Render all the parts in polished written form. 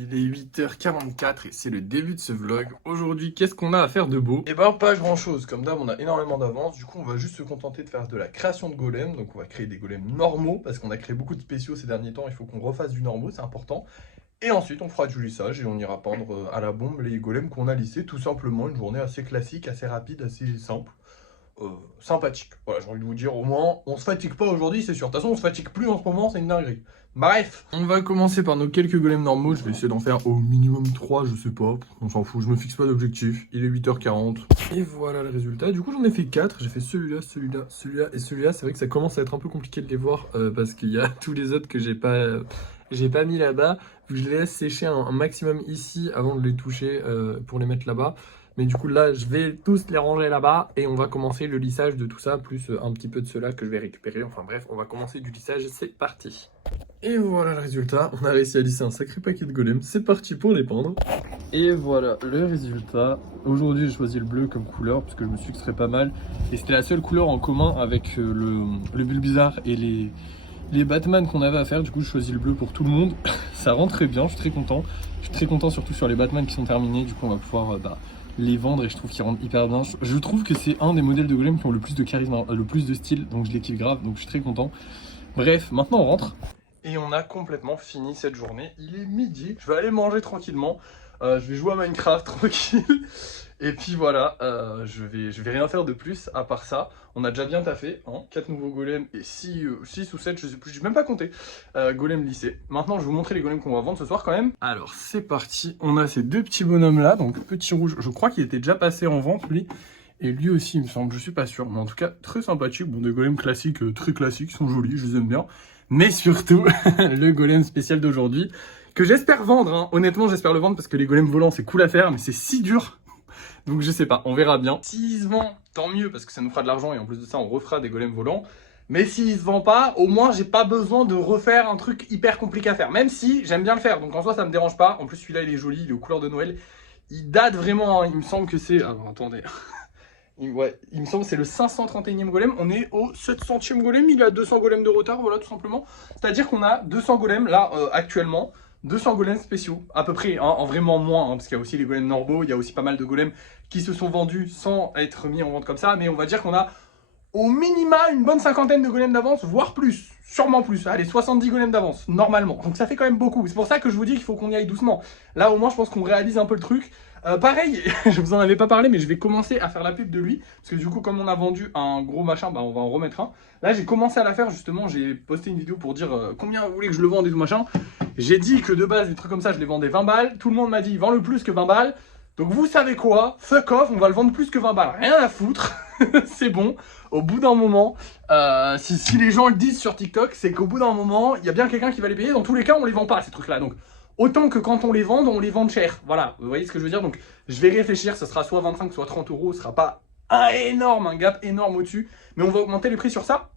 Il est 8h44 et c'est le début de ce vlog. Aujourd'hui, qu'est-ce qu'on a à faire de beau? Eh ben, pas grand chose. Comme d'hab, on a énormément d'avance. Du coup, on va juste se contenter de faire de la création de golems. Donc, on va créer des golems normaux parce qu'on a créé beaucoup de spéciaux ces derniers temps. Il faut qu'on refasse du normaux, c'est important. Et ensuite, on fera du lissage et on ira peindre à la bombe les golems qu'on a lissés. Tout simplement, une journée assez classique, assez rapide, assez simple. Sympathique. Voilà, j'ai envie de vous dire, au moins, on se fatigue pas aujourd'hui, c'est sûr. De toute façon, on se fatigue plus en ce moment, c'est une dinguerie. Bref, on va commencer par nos quelques golems normaux. Je vais essayer d'en faire au minimum 3, je sais pas. On s'en fout, je me fixe pas d'objectif. Il est 8h40. Et voilà le résultat. Du coup, j'en ai fait 4. J'ai fait celui-là, celui-là, celui-là et celui-là. C'est vrai que ça commence à être un peu compliqué de les voir parce qu'il y a tous les autres que j'ai pas mis là-bas. Je les laisse sécher un maximum ici avant de les toucher pour les mettre là-bas. Mais du coup, là, je vais tous les ranger là-bas et on va commencer le lissage de tout ça, plus un petit peu de cela que je vais récupérer. Enfin bref, on va commencer du lissage, c'est parti. Et voilà le résultat, on a réussi à lisser un sacré paquet de golems, c'est parti pour les peindre. Et voilà le résultat. Aujourd'hui, j'ai choisi le bleu comme couleur parce que je me suis dit que ce serait pas mal. Et c'était la seule couleur en commun avec le Bulbizarre et les Batman qu'on avait à faire. Du coup, je choisis le bleu pour tout le monde. Ça rend très bien, je suis très content. Je suis très content surtout sur les Batman qui sont terminés. Du coup, on va pouvoir les vendre et je trouve qu'ils rendent hyper bien. Je trouve que c'est un des modèles de golem qui ont le plus de charisme, le plus de style, donc je les kiffe grave, donc je suis très content. Bref, maintenant on rentre. Et on a complètement fini cette journée. Il est midi, je vais aller manger tranquillement. Je vais jouer à Minecraft tranquille. Et puis voilà, je vais rien faire de plus à part ça. On a déjà bien taffé, hein, 4 nouveaux golems et 6 ou 7, je sais plus, j'ai même pas compté, golems lissés. Maintenant, je vais vous montrer les golems qu'on va vendre ce soir quand même. Alors, c'est parti, on a ces deux petits bonhommes là, donc petit rouge, je crois qu'il était déjà passé en vente lui. Et lui aussi, il me semble, je suis pas sûr, mais en tout cas, très sympathique. Bon, des golems classiques, très classiques, ils sont jolis, je les aime bien. Mais surtout, le golem spécial d'aujourd'hui, que j'espère vendre, hein. Honnêtement, j'espère le vendre parce que les golems volants, c'est cool à faire, mais c'est si dur. Donc je sais pas, on verra bien. S'il se vend, tant mieux, parce que ça nous fera de l'argent et en plus de ça, on refera des golems volants. Mais s'il se vend pas, au moins, j'ai pas besoin de refaire un truc hyper compliqué à faire. Même si j'aime bien le faire, donc en soi, ça me dérange pas. En plus, celui-là, il est joli, il est aux couleurs de Noël. Il date vraiment, hein. Il me semble que c'est... Alors, attendez... Ouais, il me semble que c'est le 531e golem, on est au 700e golem, il a 200 golems de retard, voilà tout simplement. C'est-à-dire qu'on a 200 golems là actuellement, 200 golems spéciaux, à peu près, hein, en vraiment moins, hein, parce qu'il y a aussi les golems normaux, il y a aussi pas mal de golems qui se sont vendus sans être mis en vente comme ça, mais on va dire qu'on a au minima une bonne cinquantaine de golems d'avance, voire plus, sûrement plus, allez 70 golems d'avance, normalement, donc ça fait quand même beaucoup, c'est pour ça que je vous dis qu'il faut qu'on y aille doucement. Là au moins je pense qu'on réalise un peu le truc. Pareil, je vous en avais pas parlé, mais je vais commencer à faire la pub de lui, parce que du coup, comme on a vendu un gros machin, bah on va en remettre un. Là, j'ai commencé à la faire, justement, j'ai posté une vidéo pour dire combien vous voulez que je le vende et tout machin. J'ai dit que de base, des trucs comme ça, je les vendais 20 balles. Tout le monde m'a dit, vends le plus que 20 balles. Donc vous savez quoi, fuck off, on va le vendre plus que 20 balles. Rien à foutre, c'est bon. Au bout d'un moment, si les gens le disent sur TikTok, c'est qu'au bout d'un moment, il y a bien quelqu'un qui va les payer. Dans tous les cas, on les vend pas, ces trucs-là. Donc autant que quand on les vend cher. Voilà, vous voyez ce que je veux dire. Donc je vais réfléchir, ce sera soit 25, soit 30 euros. Ce sera pas un gap énorme au-dessus. Mais on va augmenter les prix sur ça.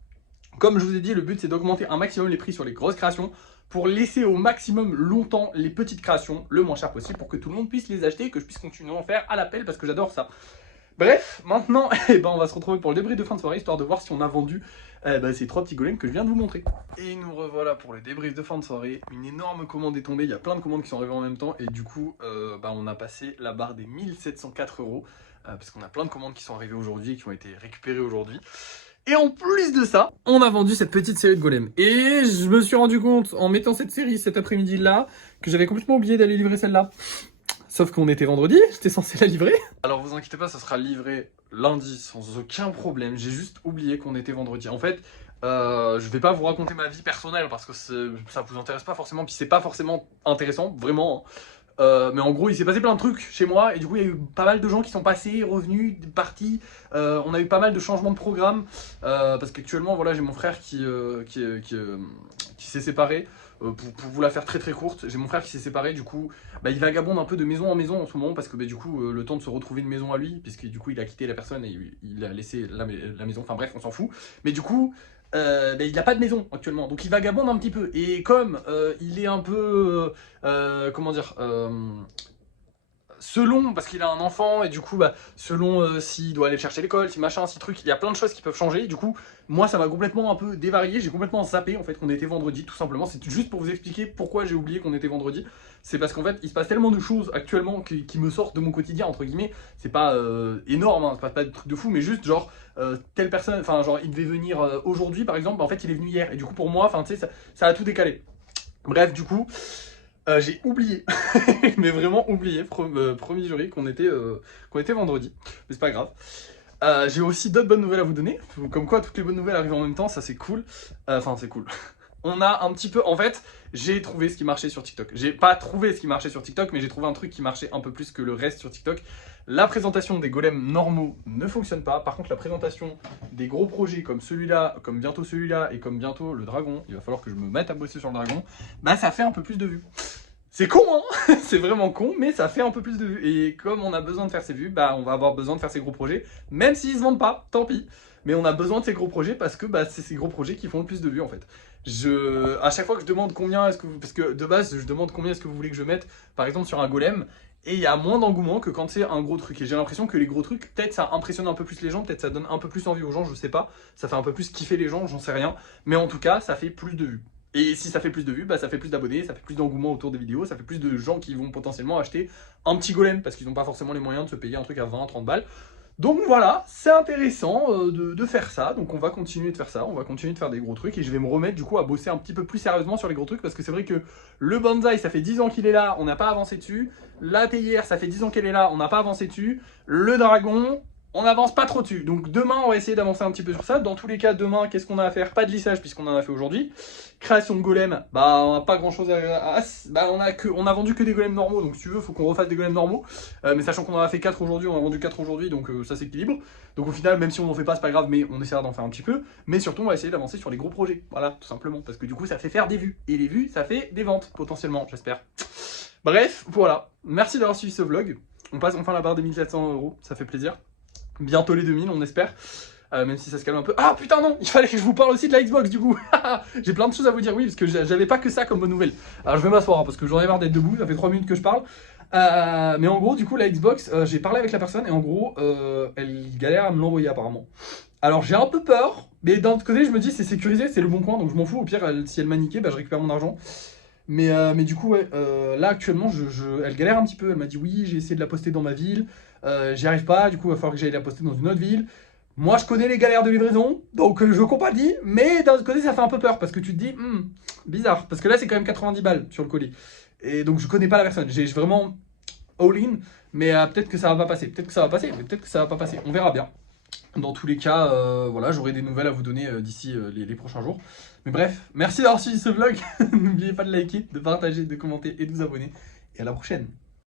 Comme je vous ai dit, le but c'est d'augmenter un maximum les prix sur les grosses créations pour laisser au maximum longtemps les petites créations le moins cher possible pour que tout le monde puisse les acheter et que je puisse continuer à en faire à l'appel parce que j'adore ça. Bref, maintenant, on va se retrouver pour le débrief de fin de soirée, histoire de voir si on a vendu ces 3 petits golems que je viens de vous montrer. Et nous revoilà pour le débrief de fin de soirée. Une énorme commande est tombée, il y a plein de commandes qui sont arrivées en même temps, et du coup, on a passé la barre des 1704 euros, parce qu'on a plein de commandes qui sont arrivées aujourd'hui et qui ont été récupérées aujourd'hui. Et en plus de ça, on a vendu cette petite série de golems. Et je me suis rendu compte, en mettant cette série cet après-midi-là, que j'avais complètement oublié d'aller livrer celle-là. Sauf qu'on était vendredi, j'étais censé la livrer. Alors vous inquiétez pas, ça sera livré lundi sans aucun problème. J'ai juste oublié qu'on était vendredi. En fait, je vais pas vous raconter ma vie personnelle parce que ça vous intéresse pas forcément, puis c'est pas forcément intéressant, vraiment. Mais en gros, il s'est passé plein de trucs chez moi et du coup, il y a eu pas mal de gens qui sont passés, revenus, partis. On a eu pas mal de changements de programme parce qu'actuellement, voilà, j'ai mon frère qui s'est séparé. Pour vous la faire très très courte, j'ai mon frère qui s'est séparé, du coup il vagabonde un peu de maison en maison en ce moment parce que du coup le temps de se retrouver une maison à lui, puisque du coup il a quitté la personne et il a laissé la maison, enfin bref on s'en fout, mais du coup il n'a pas de maison actuellement, donc il vagabonde un petit peu, et comme il est un peu, comment dire, selon, parce qu'il a un enfant, et du coup, bah, selon s'il doit aller le chercher à l'école, si machin, si truc, il y a plein de choses qui peuvent changer. Du coup, moi, ça m'a complètement un peu dévarié, j'ai complètement zappé, en fait, qu'on était vendredi, tout simplement. C'est juste pour vous expliquer pourquoi j'ai oublié qu'on était vendredi. C'est parce qu'en fait, il se passe tellement de choses actuellement qui me sortent de mon quotidien, entre guillemets. C'est pas énorme, hein, c'est pas de trucs de fou, mais juste genre, telle personne, enfin, genre, il devait venir aujourd'hui, par exemple, bah, en fait, il est venu hier. Et du coup, pour moi, enfin, tu sais, ça a tout décalé. Bref, du coup, j'ai oublié, mais vraiment oublié, promis jury, qu'on était vendredi. Mais c'est pas grave. J'ai aussi d'autres bonnes nouvelles à vous donner. Comme quoi, toutes les bonnes nouvelles arrivent en même temps, ça c'est cool. Enfin, c'est cool. On a un petit peu... En fait, j'ai trouvé ce qui marchait sur TikTok. J'ai pas trouvé ce qui marchait sur TikTok, mais j'ai trouvé un truc qui marchait un peu plus que le reste sur TikTok. La présentation des golems normaux ne fonctionne pas. Par contre, la présentation des gros projets comme celui-là, comme bientôt celui-là et comme bientôt le dragon, il va falloir que je me mette à bosser sur le dragon, bah ça fait un peu plus de vues. C'est con, hein. C'est vraiment con, mais ça fait un peu plus de vues. Et comme on a besoin de faire ces vues, bah on va avoir besoin de faire ces gros projets, même s'ils se vendent pas, tant pis. Mais on a besoin de ces gros projets parce que bah, c'est ces gros projets qui font le plus de vues en fait. À chaque fois que je demande combien est-ce que vous... Parce que de base, je demande combien est-ce que vous voulez que je mette, par exemple sur un golem, et il y a moins d'engouement que quand c'est un gros truc. Et j'ai l'impression que les gros trucs, peut-être ça impressionne un peu plus les gens, peut-être ça donne un peu plus envie aux gens, je sais pas. Ça fait un peu plus kiffer les gens, j'en sais rien. Mais en tout cas, ça fait plus de vues. Et si ça fait plus de vues, bah ça fait plus d'abonnés, ça fait plus d'engouement autour des vidéos, ça fait plus de gens qui vont potentiellement acheter un petit golem, parce qu'ils n'ont pas forcément les moyens de se payer un truc à 20, 30 balles. Donc voilà, c'est intéressant de faire ça, donc on va continuer de faire ça, on va continuer de faire des gros trucs, et je vais me remettre du coup à bosser un petit peu plus sérieusement sur les gros trucs, parce que c'est vrai que le bonsaï, ça fait 10 ans qu'il est là, on n'a pas avancé dessus, la théière, ça fait 10 ans qu'elle est là, on n'a pas avancé dessus, le dragon... On n'avance pas trop dessus, donc demain on va essayer d'avancer un petit peu sur ça. Dans tous les cas, demain, qu'est-ce qu'on a à faire? Pas de lissage puisqu'on en a fait aujourd'hui. Création de golem, bah on n'a pas grand chose bah on a vendu que des golems normaux, donc si tu veux, faut qu'on refasse des golems normaux. Mais sachant qu'on en a fait 4 aujourd'hui, on a vendu 4 aujourd'hui, donc ça s'équilibre. Donc au final, même si on n'en fait pas, c'est pas grave, mais on essaiera d'en faire un petit peu. Mais surtout, on va essayer d'avancer sur les gros projets, voilà, tout simplement. Parce que du coup, ça fait faire des vues. Et les vues, ça fait des ventes, potentiellement, j'espère. Bref, voilà. Merci d'avoir suivi ce vlog. On passe enfin la barre des 1700 €, ça fait plaisir. Bientôt les 2000, on espère. Même si ça se calme un peu. Ah putain non, il fallait que je vous parle aussi de la Xbox du coup. J'ai plein de choses à vous dire, oui, parce que j'avais pas que ça comme bonne nouvelle. Alors je vais m'asseoir hein, parce que j'en ai marre d'être debout, ça fait 3 minutes que je parle. Mais en gros, du coup, la Xbox, j'ai parlé avec la personne et en gros, elle galère à me l'envoyer apparemment. Alors j'ai un peu peur, mais d'un autre côté, je me dis c'est sécurisé, c'est le bon coin, donc je m'en fous. Au pire, si elle m'a niqué, bah, je récupère mon argent. Mais du coup, ouais, là actuellement, elle galère un petit peu. Elle m'a dit oui, j'ai essayé de la poster dans ma ville, j'y arrive pas, du coup, il va falloir que j'aille la poster dans une autre ville. Moi, je connais les galères de livraison, donc je compatis, mais d'un autre côté, ça fait un peu peur parce que tu te dis, bizarre, parce que là, c'est quand même 90 balles sur le colis. Et donc, je connais pas la personne, j'ai vraiment all-in, mais peut-être que ça va pas passer, peut-être que ça va passer, mais peut-être que ça va pas passer, on verra bien. Dans tous les cas, voilà, j'aurai des nouvelles à vous donner d'ici les prochains jours. Mais bref, merci d'avoir suivi ce vlog. N'oubliez pas de liker, de partager, de commenter et de vous abonner. Et à la prochaine.